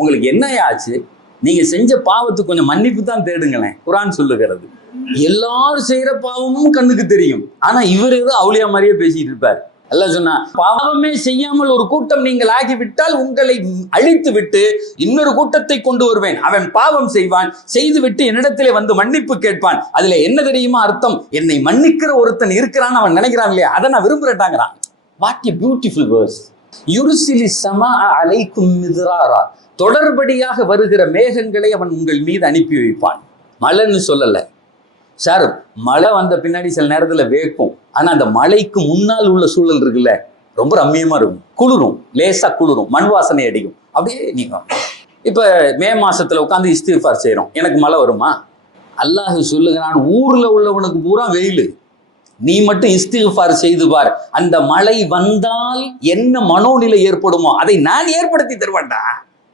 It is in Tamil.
உங்களுக்கு என்ன ஆச்சு? நீங்க செஞ்ச பாவத்துக்கு கொஞ்சம் மன்னிப்பு தான் தேடுங்களேன். குர்ஆன் சொல்லுகிறது. எல்லாரும் செய்யற பாவமும் கண்ணுக்கு தெரியும். ஆனா இவர் ஏதோ அவுலியா மாதிரியே பேசிட்டு இருப்பார். அல்லாஹ் சொன்னா, பாவமே செய்யாமல் ஒரு கூட்டம் நீங்கள் ஆகிவிட்டால் உங்களை அழித்து விட்டு இன்னொரு கூட்டத்தை கொண்டு வருவேன். அவன் பாவம் செய்வான், செய்து விட்டு என்னிடத்திலே வந்து மன்னிப்பு கேட்பான். அதுல என்ன தெரியுமா அர்த்தம்? என்னை மன்னிக்கிற ஒருத்தன் இருக்கிறான்னு அவன் நினைக்கிறான் இல்லையா, அதை நான் விரும்புறேன்டாங்கிறான். What a beautiful verse. யுர்சிலி ஸமாஅ அலைக்கும் மித்ராரா. தொடர்படியாக வருகிற மேகங்களை அவன் உங்கள் மீது அனுப்பி வைப்பான். மழைன்னு சொல்லல சார், மழை வந்த பின்னாடி சில நேரத்துல வேக்கும். ஆனா அந்த மழைக்கு முன்னால் உள்ள சூழல் இருக்குல்ல, ரொம்ப ரம்மியமா இருக்கும். குளிரும், லேசா குளிரும், மண் வாசனை அடிக்கும். அப்படியே நீங்க இப்ப மே மாசத்துல உட்காந்து இஸ்திஃபார் செய்யறோம், எனக்கு மழை வருமா? அல்லாஹ் சொல்லுகிறான், ஊர்ல உள்ளவனுக்கு பூரா வெயில், நீ மட்டும் இஸ்திஃபார் செய்து பார். அந்த மழை வந்தால் என்ன மனோநிலை ஏற்படுமோ அதை நான் ஏற்படுத்தி தருவேன்டா.